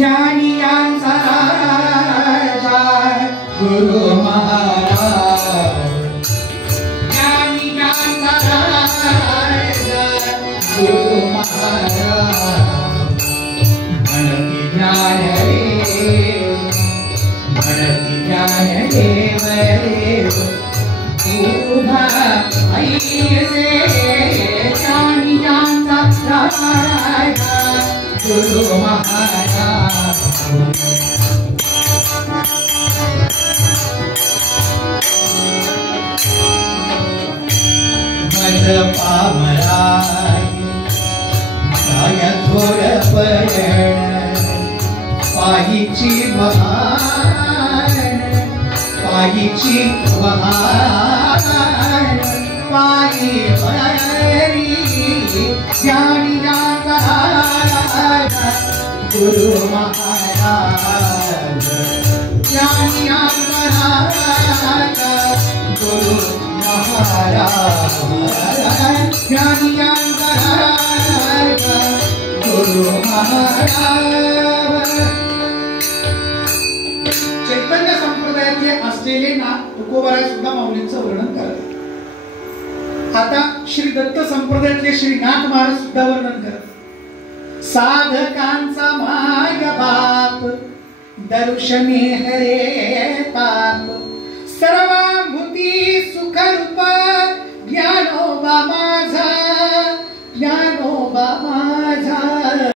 ज्ञानियांचा राजा गुरु महाराज, ज्ञानियांचा राजा गुरु महाराज, म्हणती ज्ञान देव, म्हणती ज्ञान देव देव उभा ऐसे ज्ञानियांचा राजा गुरु महाराज। मज पामराय काय थोर पयण पायीची वहाण, पायीची वहाण पायी वरी ज्ञानियांचा राजा गुरु महाराज, ज्ञानियांचा राजा गुरु महाराज, ज्ञानियांचा राजा गुरु महाराज। चैतन्य संप्रदायातले असलेले ना तुकोबाराय सुद्धा माऊलींचं वर्णन करतात। आता श्री दत्त संप्रदायातले श्री नाथ महाराज सुद्धा वर्णन करतात। साधकांचा माय बाप दर्शनी हरे ताप,